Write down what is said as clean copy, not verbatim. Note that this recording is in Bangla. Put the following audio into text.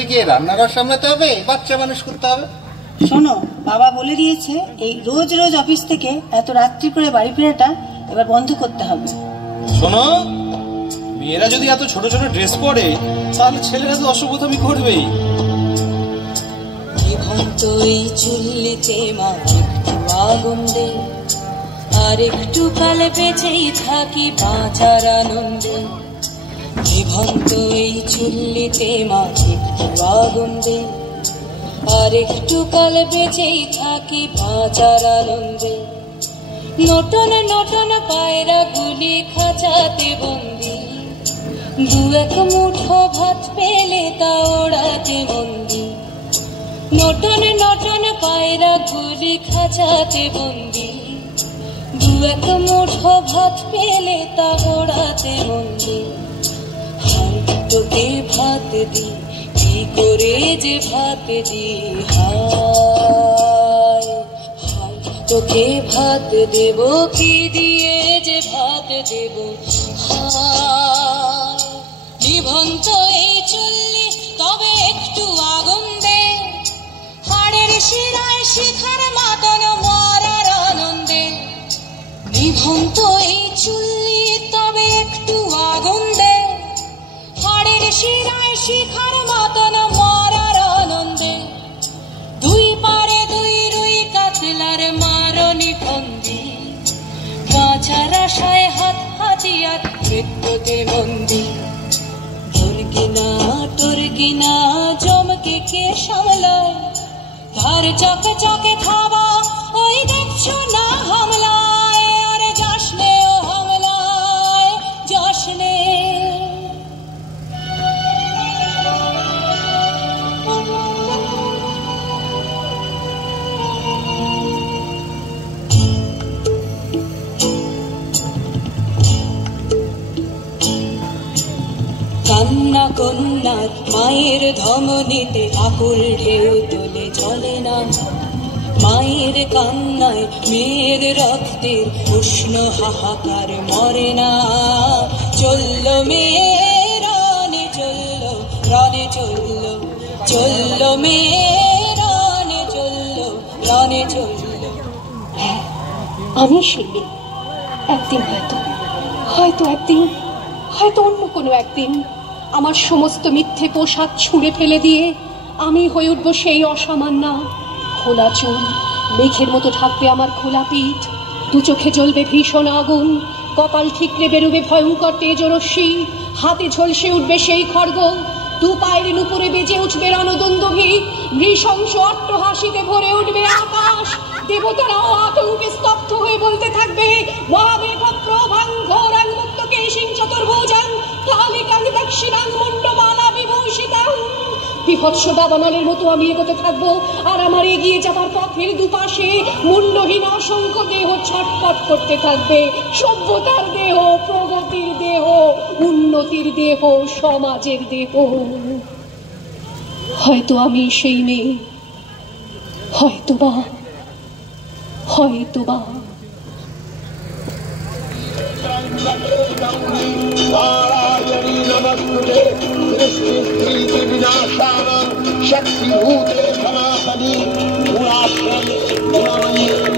থেকে রান্নাঘর সামলাতে হবে, বাচ্চা মানুষ করতে হবে। শোনো, বাবা বলে দিয়েছে এই রোজ রোজ অফিস থেকে এত রাত্রি করে বাড়ি ফেরাটা এবার বন্ধ করতে হবে। শোনো, মেয়েরা যদি এত ছোট ছোট ড্রেস পরে তাহলে ছেলেরা তো অসভ্যতামি করবেই। এই চুল্লিতে মা একটু আগুন দে, আর একটু কাল বেঁচেই থাকি বাঁচার আনন্দে। জীবন্ত এই চুল্লিতে মা একটু আগুন দে, আর একটু কাল বেঁচেই থাকি বাঁচার আনন্দে। নটন নটন পায়রা গুলি খাঁচাতে বন্দি, দু এক মুঠো ভাত পেলে তা ওড়াতে বন্দি। নটন নটন পায়রা গুলি খাঁচাতে বন্দি, দু এক মুঠো ভাত পেলে তা ওড়াতে বন্দি। হায় তোকে ভাত দি, কি করে যে ভাত দি, হায় হায় তোকে ভাত দেব, কি দিয়ে যে ভাত দেব, হায়। জীবন্ত এই চুল্লি তবে একটু আগুন দে, হাড়ের শিরায় শিখার মাতন মরার আনন্দে। জীবন্ত এই চুল্লি তবে একটু আগুন দে, হাড়ের শিরায় শিখার মাতন মরার আনন্দে। দুই পারে দুই রুই কাতলার মারনি ফন্দি, বাঁচার আশায় হাত হাতিয়ার মৃত্যুতে বন্দি। তোর কিনা জমকে কে সামলায়, ধার চকে চকে থাবা ওই দেখছো না হামলায়। আরে যাসনে ও হামলায়, যাসনে। কান্না কন্যার মায়ের ধমনীতে আকুল ঢেউ তোলে চলে না, মায়ের কান্নায় মেয়ের রক্তের উষ্ণ হাহাকার মরে না। চলল মেয়ে রানে চলল, রানে চলল, চলল মেয়ে রানে চলল, রানে চলল। হ্যাঁ, আমি সেই মেয়ে। একদিন হয়তো একদিন, হয়তো অন্য কোনো একদিন আমার সমস্ত মিথ্যে পোশাক ছুঁড়ে ফেলে দিয়ে আমি হয়ে উঠবো সেই অসামান্যা। খোলা চুল মেঘের মতো ঢাকবে আমার খোলা পিঠ, দু চোখে জ্বলবে ভীষণ আগুন, কপাল ঠিকরে বেরোবে ভয়ঙ্কর তেজরশ্মি, হাতে ঝলসে উঠবে সেই খড়গ, দু পায়ের নুপুরে বেজে উঠবে রণদন্দভী, নৃশংস অট্টহাসিতে ভরে উঠবে আকাশ। দেবতারাও আতঙ্কে স্তব্ধ হয়ে বলতে থাকবে, মহামেঘপ্রভাং ঘোরাং মুক্তকেশিং চতুর্ভুজাং কালিকাং দক্ষিণাং মুণ্ডমালা বিভূষিতাং। বিভৎস দাবানলের মতো আমি এগোতে থাকবো, আর আমার এগিয়ে যাবার পথের দুপাশে মুন্ডহীন অসংখ্য দেহ ছটফট করতে থাকবে। সভ্যতার দেহ, প্রগতির দেহ, উন্নতির দেহ, সমাজের দেহ। হয়তো আমি সেই মেয়ে, হয়তোবা হয়তোবা। नारायणी नमस्तुते सृष्टि विनाशानं शक्तिभूते सनातनी गुणाश्रय गुणमयी